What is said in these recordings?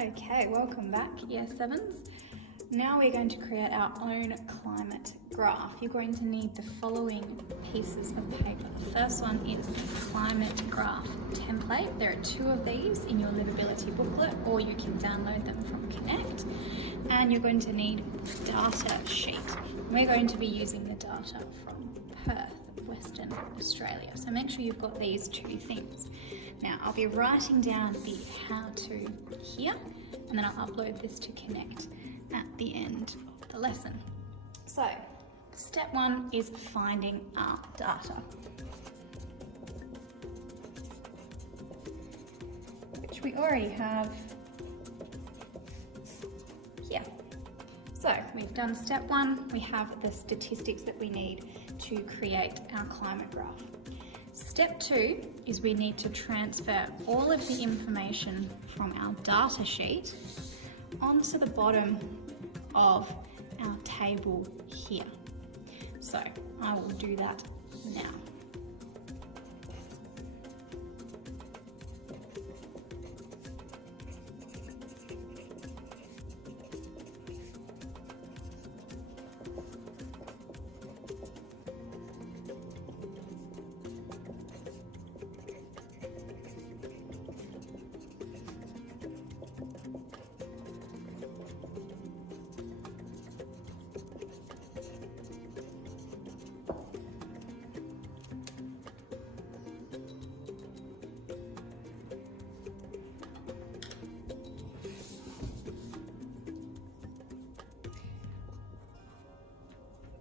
Okay, welcome back, Year 7s. Now we're going to create our own climate graph. You're going to need the following pieces of paper. The first one is the climate graph template. There are 2 of these in your livability booklet, or you can download them from Connect. And you're going to need data sheet. We're going to be using the data from Perth, Western Australia. So make sure you've got these 2 things. Now I'll be writing down the how-to here, and then I'll upload this to Connect at the end of the lesson. So step 1 is finding our data, which we already have here. So we've done step 1, we have the statistics that we need to create our climate graph. Step 2 is we need to transfer all of the information from our data sheet onto the bottom of our table here. So I will do that now.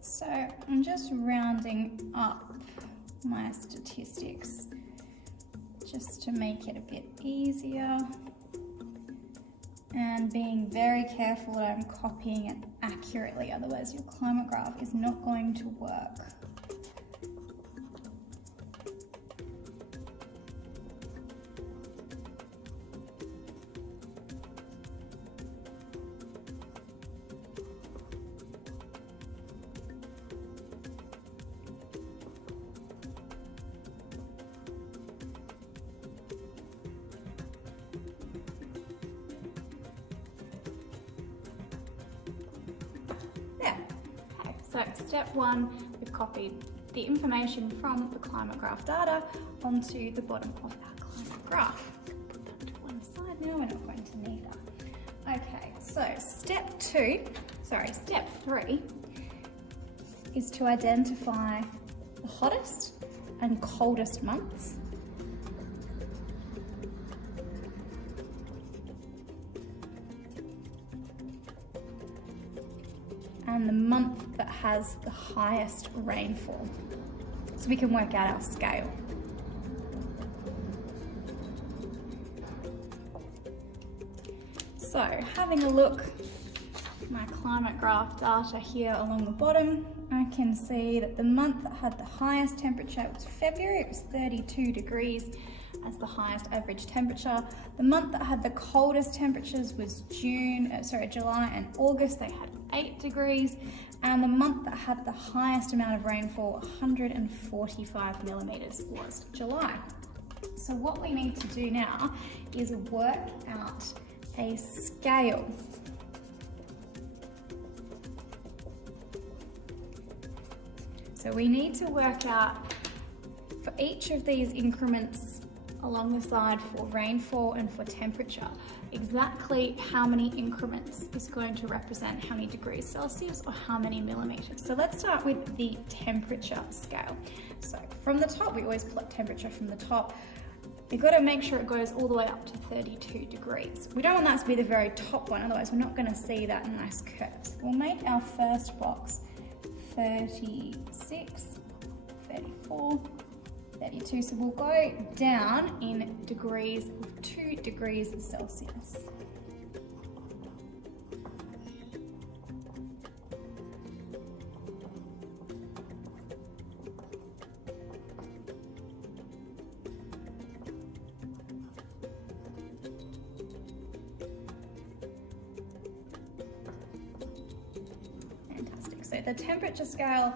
So I'm just rounding up my statistics just to make it a bit easier, and being very careful that I'm copying it accurately, otherwise your climate graph is not going to work. So step 1, we've copied the information from the climate graph data onto the bottom of our climate graph. Put that to one side now, we're not going to need that. Okay, so step 3 is to identify the hottest and coldest months. And the month that has the highest rainfall, so we can work out our scale. So having a look at my climate graph data here along the bottom, I can see that the month that had the highest temperature was February. It was 32 degrees as the highest average temperature. The month that had the coldest temperatures was July and August. They had 8 degrees. And the month that had the highest amount of rainfall, 145 millimeters, was July. So what we need to do now is work out a scale. So we need to work out for each of these increments along the side for rainfall and for temperature, exactly how many increments is going to represent how many degrees Celsius or how many millimeters. So let's start with the temperature scale. So from the top, we always plot temperature from the top. You've got to make sure it goes all the way up to 32 degrees. We don't want that to be the very top one, otherwise we're not going to see that nice curve. So we'll make our first box 36, 34, 32, so we'll go down in degrees of 2 degrees Celsius. Fantastic, so the temperature scale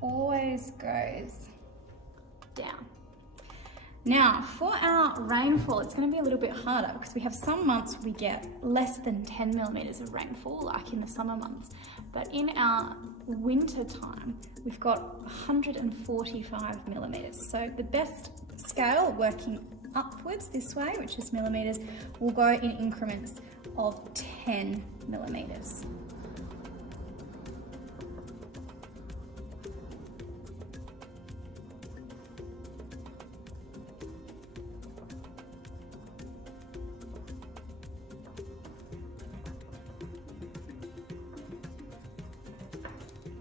always goes down. Now, for our rainfall, it's going to be a little bit harder because we have some months we get less than 10 millimeters of rainfall, like in the summer months. But in our winter time, we've got 145 millimeters. So the best scale, working upwards this way, which is millimeters, will go in increments of 10 millimeters.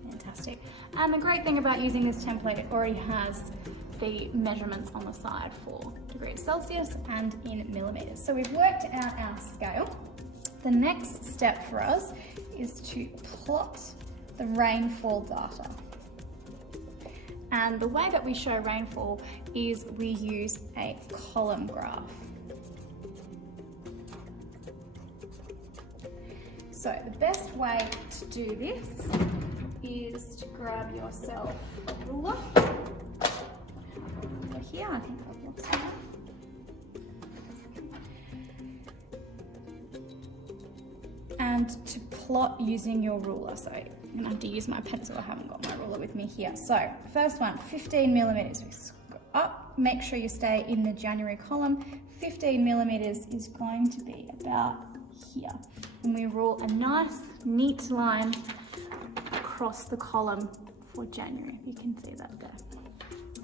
Fantastic. And the great thing about using this template, it already has the measurements on the side for degrees Celsius and in millimeters. So we've worked out our scale. The next step for us is to plot the rainfall data. And the way that we show rainfall is we use a column graph. So the best way to do this is to grab yourself a ruler. Over here, I think that looks enough. And to plot using your ruler. So I'm gonna have to use my pencil, I haven't got my ruler with me here. So first one, 15 millimeters. We scroll up, make sure you stay in the January column. 15 millimeters is going to be about here. And we rule a nice, neat line across the column for January. You can see that there.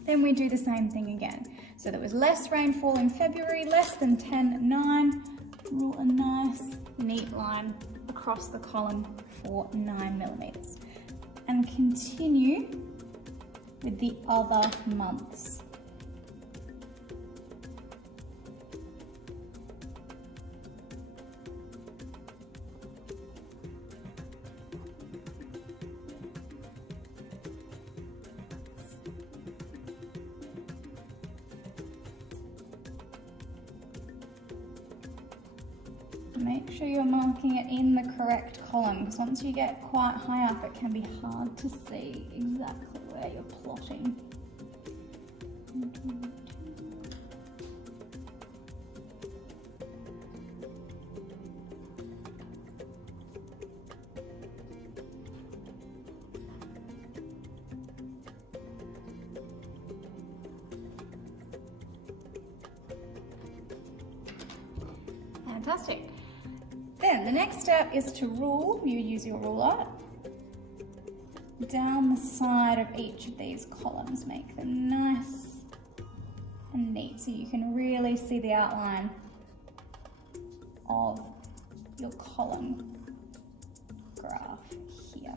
Then we do the same thing again. So there was less rainfall in February, less than 10, 9. Rule a nice, neat line across the column for 9 millimeters. And continue with the other months. Make sure you're marking it in the correct column, because once you get quite high up, it can be hard to see exactly where you're plotting. Fantastic. Then the next step is to rule. You use your ruler down the side of each of these columns. Make them nice and neat so you can really see the outline of your column graph here.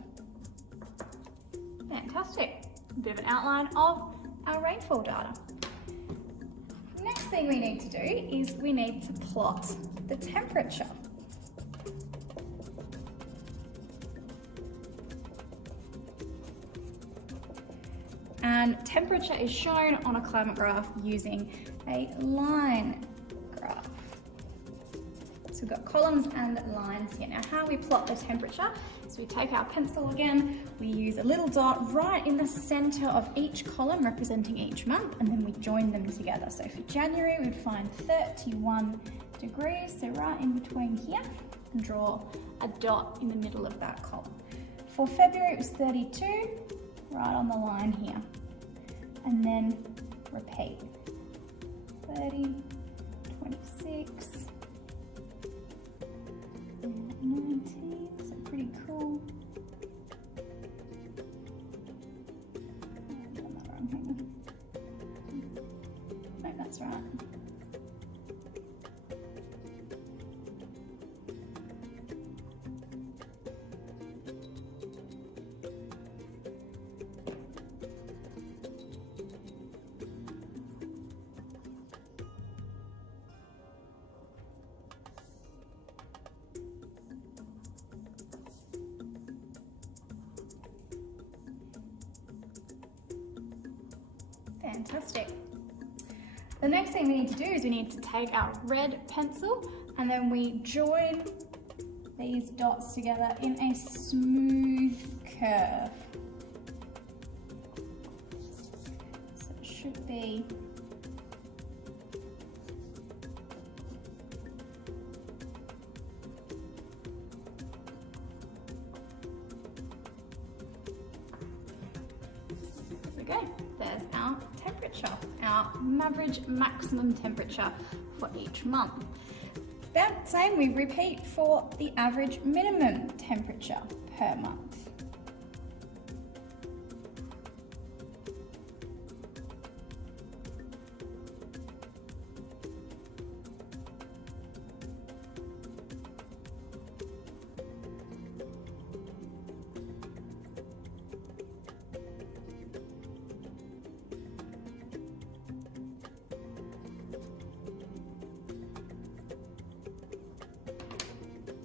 Fantastic. A bit of an outline of our rainfall data. Next thing we need to do is we need to plot the temperature. And temperature is shown on a climate graph using a line graph. So we've got columns and lines here. Now how we plot the temperature is we take our pencil again, we use a little dot right in the center of each column representing each month, and then we join them together. So for January, we'd find 31 degrees, so right in between here, and draw a dot in the middle of that column. For February, it was 32, right on the line here. And then repeat. 30, 26, and 19, so pretty cool. I've done that wrong, hang on. No, that's right. Fantastic. The next thing we need to do is we need to take our red pencil and then we join these dots together in a smooth curve. So it should be our average maximum temperature for each month. That same we repeat for the average minimum temperature per month.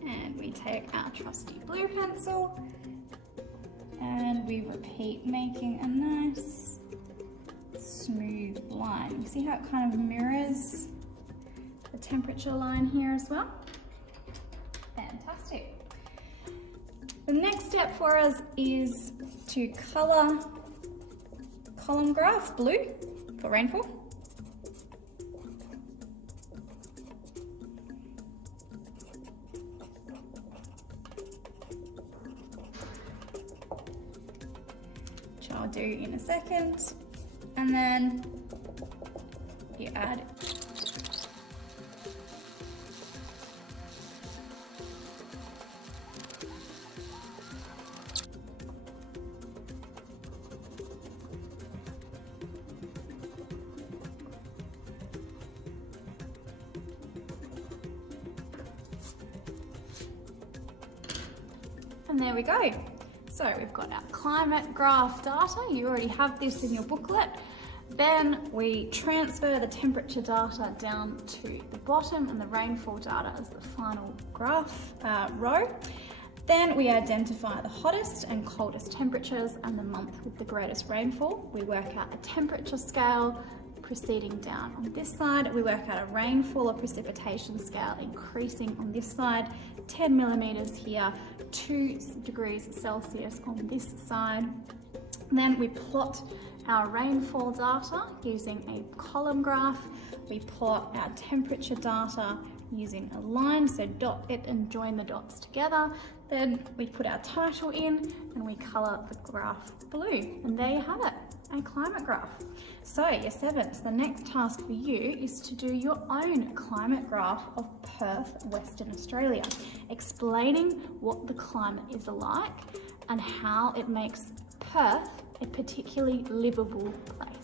And we take our trusty blue pencil and we repeat, making a nice smooth line. You see how it kind of mirrors the temperature line here as well? Fantastic. The next step for us is to colour column graph blue for rainfall. Which I'll do in a second, and then you add and there we go. So we've got our climate graph data. You already have this in your booklet. Then we transfer the temperature data down to the bottom and the rainfall data as the final graph row. Then we identify the hottest and coldest temperatures and the month with the greatest rainfall. We work out a temperature scale proceeding down on this side. We work out a rainfall or precipitation scale increasing on this side, 10 millimeters here, 2 degrees Celsius on this side. Then we plot our rainfall data using a column graph. We plot our temperature data using a line, so dot it and join the dots together. Then we put our title in and we colour the graph blue. And there you have it, a climate graph. So year 7, the next task for you is to do your own climate graph of Perth, Western Australia, explaining what the climate is like and how it makes Perth a particularly livable place.